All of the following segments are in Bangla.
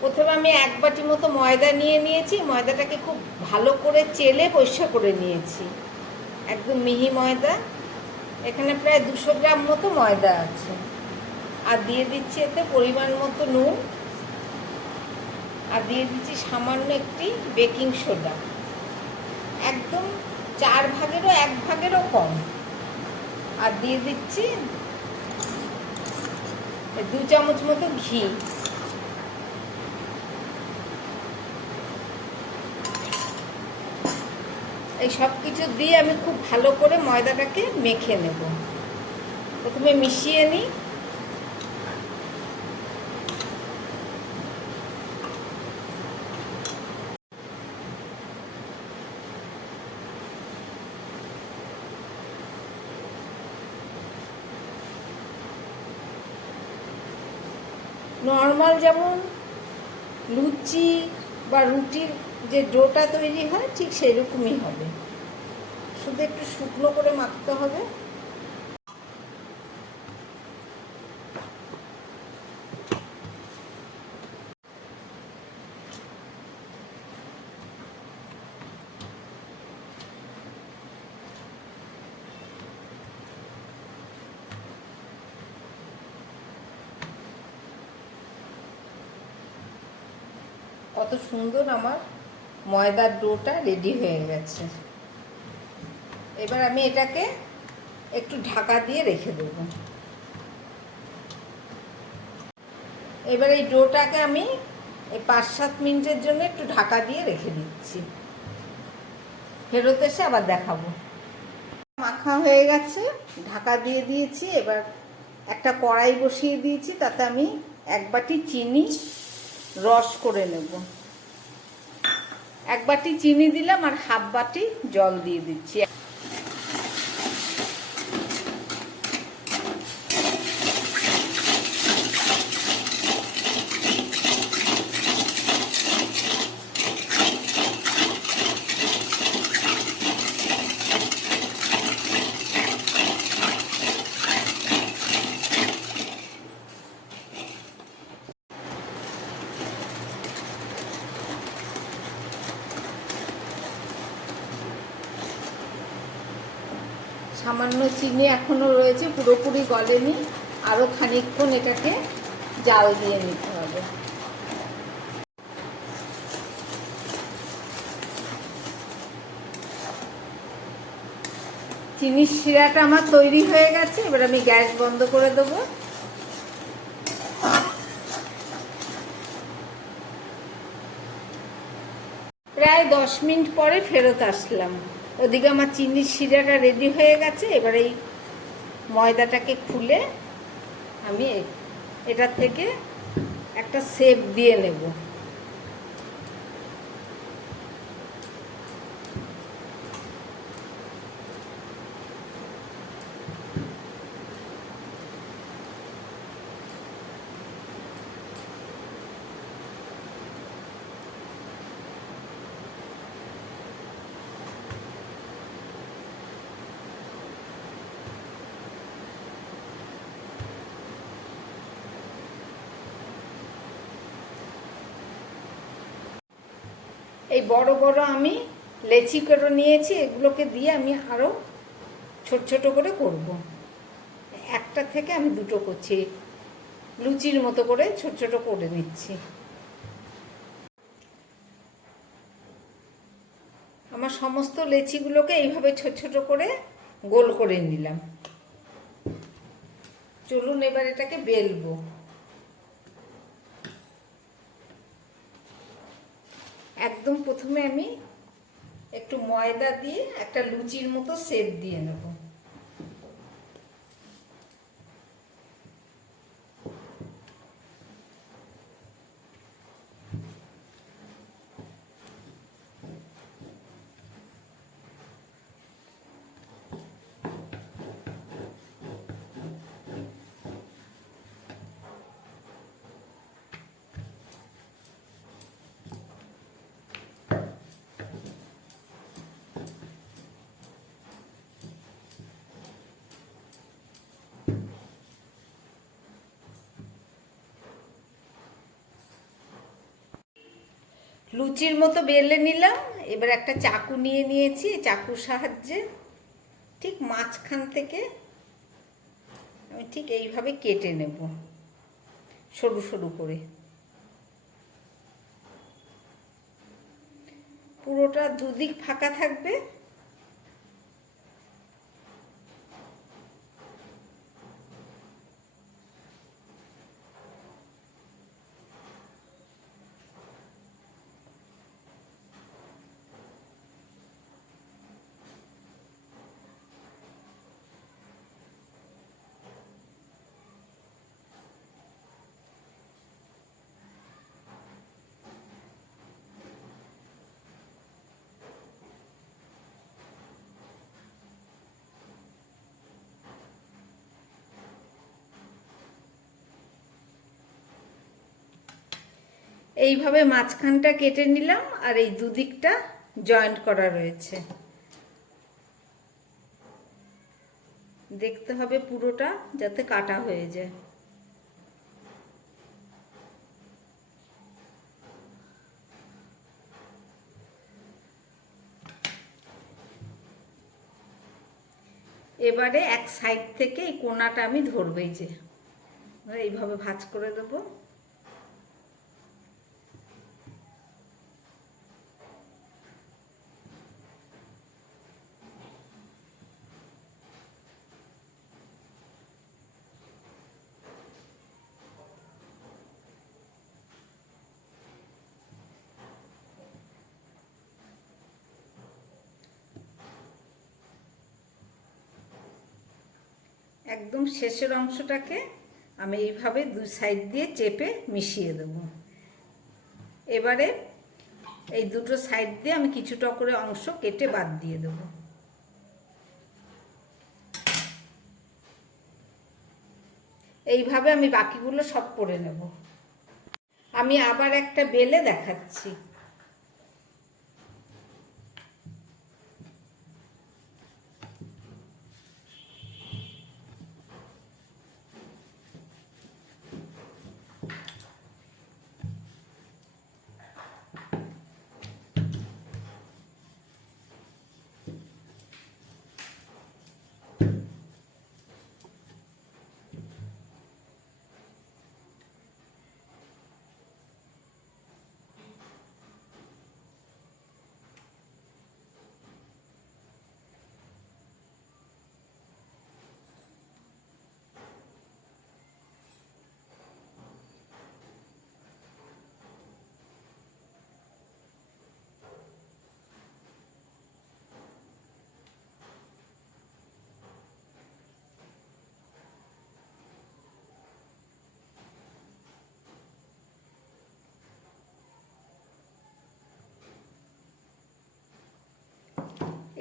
প্রথমে আমি 1 বাটি মতো ময়দা নিয়েছি। ময়দাটাকে খুব ভালো করে চেলে পরিষ্কার করে নিয়েছি, একদম মিহি ময়দা। এখানে প্রায় 200 গ্রাম মতো ময়দা আছে। আর দিয়ে দিচ্ছি এতে পরিমাণ মতো নুন, আর দিয়ে দিচ্ছি সামান্য একটি বেকিং সোডা, একদম 4 ভাগেরও 1 ভাগেরও কম। আর দিয়ে দিচ্ছি 2 চামচ মতো ঘি। এই সব কিছু দিয়ে আমি খুব ভালো করে ময়দাটাকে মেখে নেব। প্রথমে মিশিয়ে নিই। নর্মাল যেমন লুচি বা রুটির যে ডোটা তৈরি হয় ঠিক সেরকমই হবে, শুধু একটু শুকনো করে মাখতে হবে। কত সুন্দর আমার ময়দার ডোটা রেডি হয়ে গেছে। এবার আমি এটাকে একটু ঢাকা দিয়ে রেখে দেব। এবার এই ডোটাকে আমি এই 5-7 মিনিটের জন্য একটু ঢাকা দিয়ে রেখে দিচ্ছি। ফেরত এসে আবার দেখাবো। মাখা হয়ে গেছে, ঢাকা দিয়ে দিয়েছি। এবার একটা কড়াই বসিয়ে দিয়েছি, তাতে আমি 1 বাটি চিনি রস করে নেব। 1 বাটি চিনি দিলাম আর 1/2 বাটি জল দিয়ে দিচ্ছি। সামান্য চিনি এখনো রয়েছে, পুরোপুরি গলেনি। আরও খানিকক্ষণ এটাকে জাল দিয়ে নিতে হবে। চিনির শিরাটা আমার তৈরি হয়ে গেছে। এবার আমি গ্যাস বন্ধ করে দেবো। প্রায় 10 মিনিট পরে ফেরত আসলাম। ওদিকে আমার চিনির শিরাটা রেডি হয়ে গেছে। এবার এই ময়দাটাকে খুলে আমি এটা থেকে একটা শেপ দিয়ে নেব। এই বড় বড় আমি লেচি করে নিয়েছি। এগুলোকে দিয়ে আমি আরও ছোট ছোট করে করব। একটা থেকে আমি 2টো করছি, লুচির মতো করে ছোট ছোট করে নিচ্ছি। আমার সমস্ত লেচিগুলোকে এইভাবে ছোট ছোট করে গোল করে নিলাম। চলুন এবার এটাকে বেলবো। একদম প্রথমে আমি একটু ময়দা দিয়ে একটা লুচির মতো শেপ দিয়ে নেব। লুচির মতো বেলে নিলাম। এবার একটা চাকু নিয়ে নিয়েছি, চাকুর সাহায্যে ঠিক মাঝখান থেকে আমি ঠিক এইভাবে কেটে নেব, সরু সরু করে। পুরোটা দুদিক ফাঁকা থাকবে। এইভাবে মাঝখানটা কেটে নিলাম, আর এই দুদিকটা জয়েন্ট করা রয়েছে। দেখতে হবে পুরোটা যাতে কাটা হয়ে যায়। এবারে এক সাইড থেকে এই কোণাটা আমি ধরবো, এই যে এইভাবে ভাঁজ করে দেবো। একদম শেষের অংশটাকে আমি এইভাবে দুই সাইড দিয়ে চেপে মিশিয়ে দেব। এবারে এই দুটো সাইড দিয়ে আমি কিছুটা করে অংশ কেটে বাদ দিয়ে দেব। এইভাবে আমি বাকিগুলো সব করে নেব। আমি আবার একটা বেলে দেখাচ্ছি।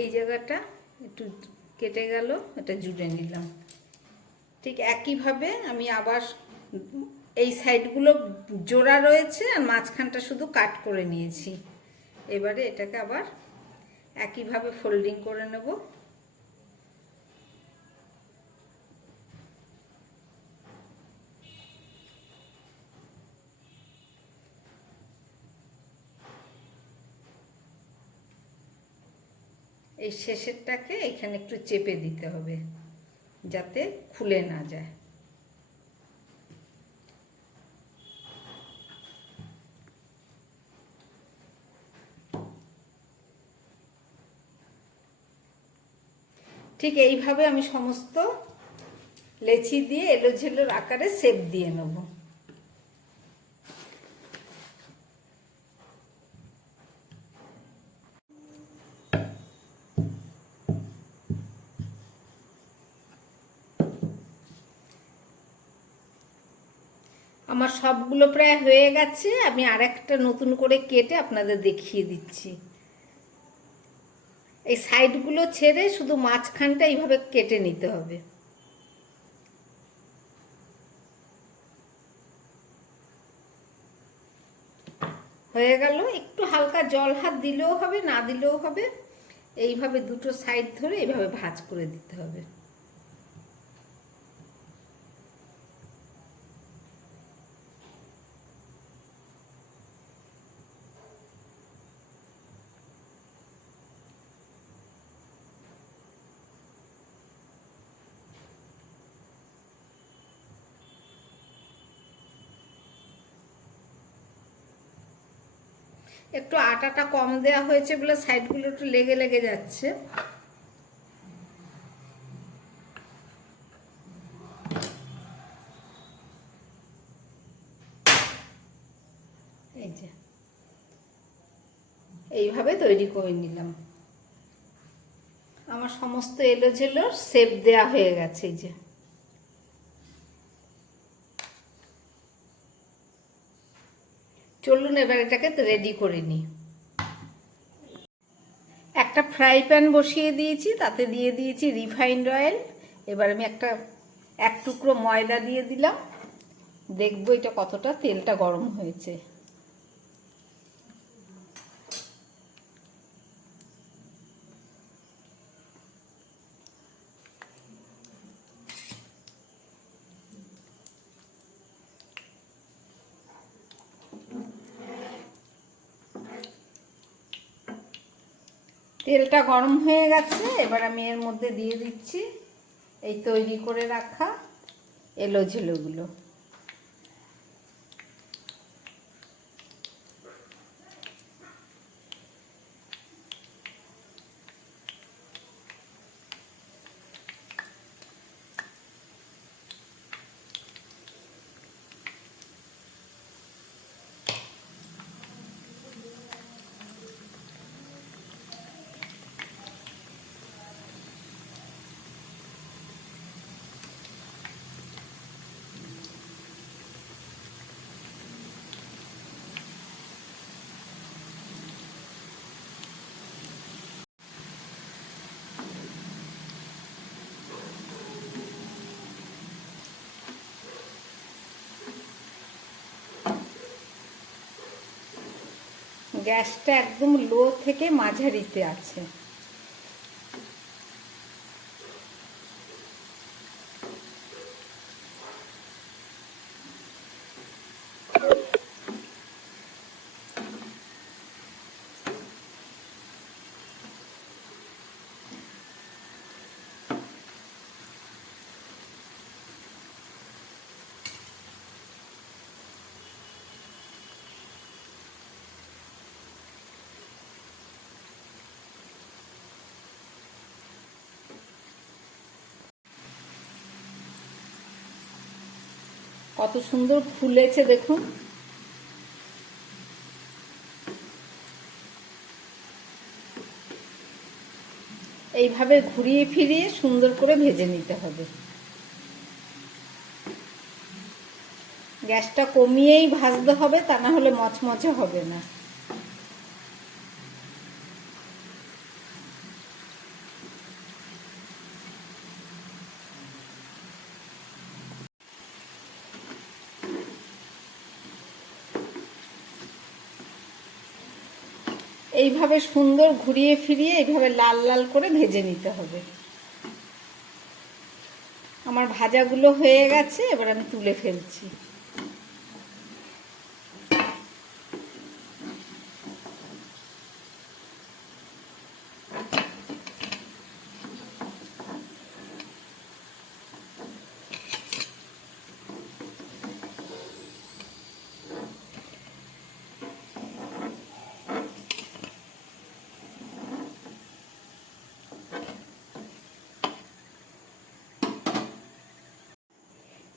এই জায়গাটা একটু কেটে গেল, এটা জুড়ে নিলাম। ঠিক একইভাবে আমি আবার এই সাইডগুলো জোড়া রয়েছে আর মাঝখানটা শুধু কাট করে নিয়েছি। এবারে এটাকে আবার একইভাবে ফোল্ডিং করে নেব। এই শেষেরটাকে এখানে একটু চেপে দিতে হবে যাতে খুলে না যায়। ঠিক এইভাবে আমি সমস্ত লেচি দিয়ে এলোঝেলোর আকারে শেপ দিয়ে নেব। আমার সবগুলো প্রায় হয়ে গেছে। আমি আরেকটা নতুন করে কেটে আপনাদের দেখিয়ে দিচ্ছি। এই সাইডগুলো ছেড়ে শুধু মাঝখানটা এইভাবে কেটে নিতে হবে। হয়ে গেল। একটু হালকা জল হাত দিলেও হবে, না দিলেও হবে। এইভাবে দুটো সাইড ধরে এইভাবে ভাঁজ করে দিতে হবে। একটু আটাটা কম দেওয়া হয়েছে বলে সাইডগুলো একটু লেগে লেগে যাচ্ছে। এই যে এইভাবে তৈরি করে নিলাম। আমার সমস্ত এলোঝেলো শেপ দেয়া হয়ে গেছে। এই যে চলুন এবার এটাকে রেডি করে নিই। একটা ফ্রাই প্যান বসিয়ে দিয়েছি, তাতে দিয়ে দিয়েছি রিফাইন্ড অয়েল। এবার আমি এক টুকরো ময়দা দিয়ে দিলাম, দেখবো এটা কতটা তেলটা গরম হয়েছে। তেলটা গরম হয়ে গেছে, এবার আমি এর মধ্যে দিয়ে দিচ্ছি এই তৈরি করে রাখা এলোঝেলোগুলো। গ্যাসটা একদম লো থেকে মাঝারিতে আছে। কত সুন্দর ফুলেছে দেখুন। এইভাবে ঘুরিয়ে ফিরিয়ে সুন্দর করে ভেজে নিতে হবে। গ্যাসটা কমিয়েই ভাজতে হবে, তা না হলে মচমচে হবে না। এইভাবে সুন্দর ঘুরিয়ে ফিরিয়ে এইভাবে লাল লাল করে ভেজে নিতে হবে। আমার ভাজাগুলো হয়ে গেছে, এবার আমি তুলে ফেলছি।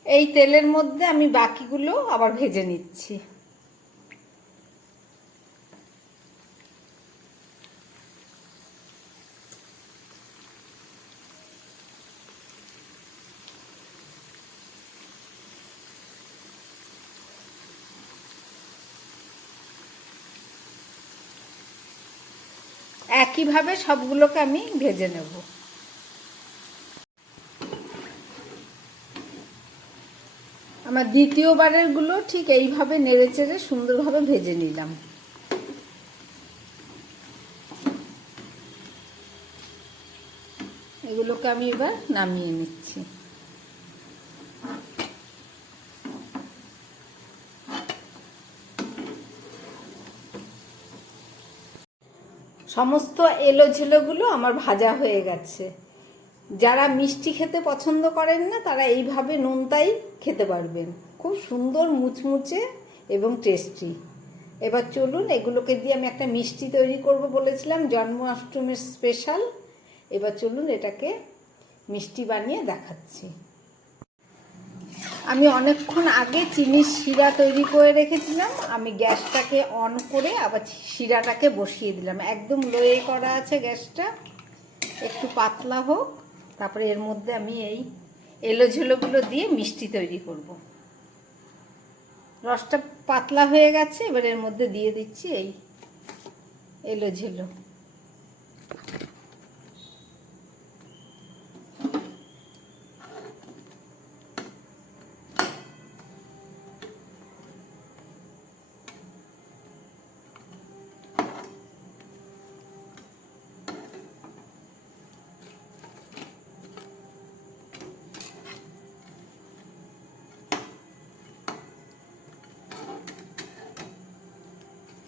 এই তেলের মধ্যে আমি বাকিগুলো আবার ভেজে নিচ্ছি। একইভাবে সবগুলোকে আমি ভেজে নেব। আমার দ্বিতীয়বারের গুলো ঠিক এইভাবে নেড়ে চেড়ে সুন্দরভাবে ভেজে নিলাম। এগুলোকে আমি এবার নামিয়ে নিচ্ছি। সমস্ত এলোঝেলোগুলো আমার ভাজা হয়ে গেছে। যারা মিষ্টি খেতে পছন্দ করেন না, তারা এইভাবে নোনতাই খেতে পারবেন। খুব সুন্দর মুচমুচে এবং টেস্টি। এবার চলুন, এগুলোকে দিয়ে আমি একটা মিষ্টি তৈরি করব বলেছিলাম, জন্মাষ্টমীর স্পেশাল। এবার চলুন এটাকে মিষ্টি বানিয়ে দেখাচ্ছি। আমি অনেকক্ষণ আগে চিনির শিরা তৈরি করে রেখেছিলাম। আমি গ্যাসটাকে অন করে আবার শিরাটাকে বসিয়ে দিলাম। একদম লোয়ে করা আছে গ্যাসটা, একটু পাতলা হোক। তারপরে এর মধ্যে আমি এই এলোঝেলোগুলো দিয়ে মিষ্টি তৈরি করব। রসটা পাতলা হয়ে গেছে, এবার এর মধ্যে দিয়ে দিচ্ছি এই এলোঝেলো।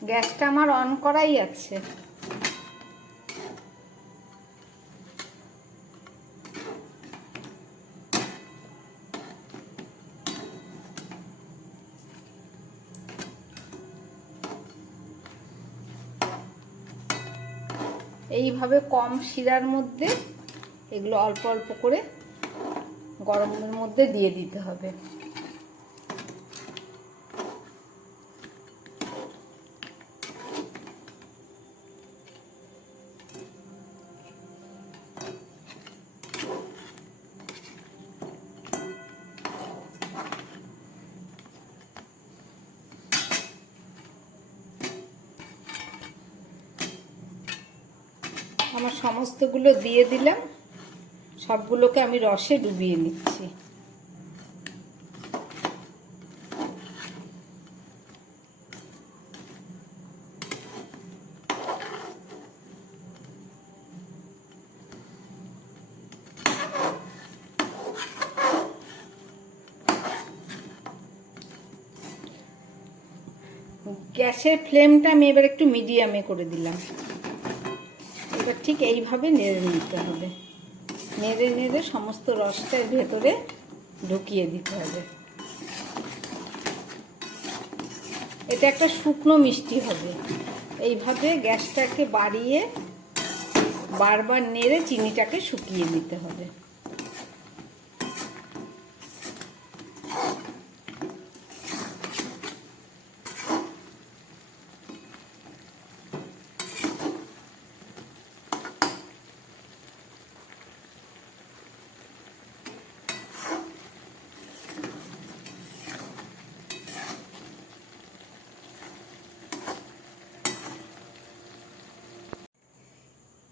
গ্যাসটা আমার অন করাই আছে। এইভাবে কম শিরার মধ্যে এগুলো অল্প অল্প করে গরমের মধ্যে দিয়ে দিতে হবে। আমার সমস্তগুলো দিয়ে দিলাম, সবগুলোকে আমি রসে ডুবিয়ে নিচ্ছি। গ্যাসের ফ্লেমটা আমি এবার একটু মিডিয়ামে করে দিলাম। এবার ঠিক এইভাবে নেড়ে নিতে হবে, নেড়ে নেড়ে সমস্ত রসটা এর ভেতরে ঢুকিয়ে দিতে হবে। এটা একটা শুকনো মিষ্টি হবে। এইভাবে গ্যাসটাকে বাড়িয়ে বারবার নেড়ে চিনিটাকে শুকিয়ে নিতে হবে।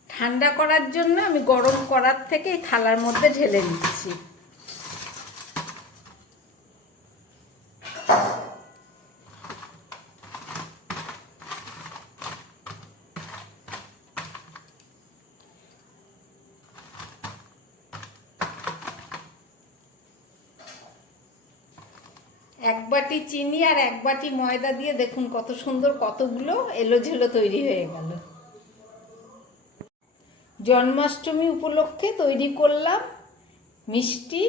ঠান্ডা করার জন্য আমি গরম করার থেকে এই থালার মধ্যে ঢেলে দিচ্ছি। এক বাটি চিনি আর এক বাটি ময়দা দিয়ে দেখুন কত সুন্দর কতগুলো এলোঝেলো তৈরি হয়ে গেল। জন্মাষ্টমী উপলক্ষে তৈরি করলাম মিষ্টি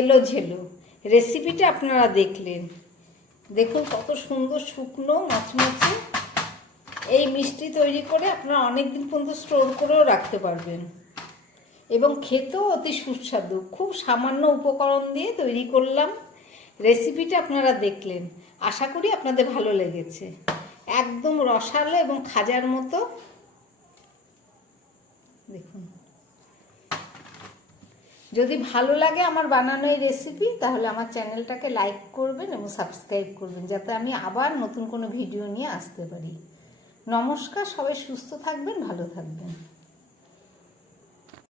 এলোঝেলো। রেসিপিটা আপনারা দেখলেন, দেখুন কত সুন্দর শুকনো মচমচে। এই মিষ্টি তৈরি করে আপনারা অনেক দিন পর্যন্ত স্টোর করেও রাখতে পারবেন এবং খেতেও অতি সুস্বাদু। খুব সামান্য উপকরণ দিয়ে তৈরি করলাম। রেসিপিটা আপনারা দেখলেন, আশা করি আপনাদের ভালো লেগেছে। একদম রসালো এবং খাজার মতো। দেখুন, যদি ভালো লাগে আমার বানানো এই রেসিপি, তাহলে আমার চ্যানেলটাকে লাইক করবেন এবং সাবস্ক্রাইব করবেন, যাতে আমি আবার নতুন কোনো ভিডিও নিয়ে আসতে পারি। নমস্কার, সবাই সুস্থ থাকবেন, ভালো থাকবেন।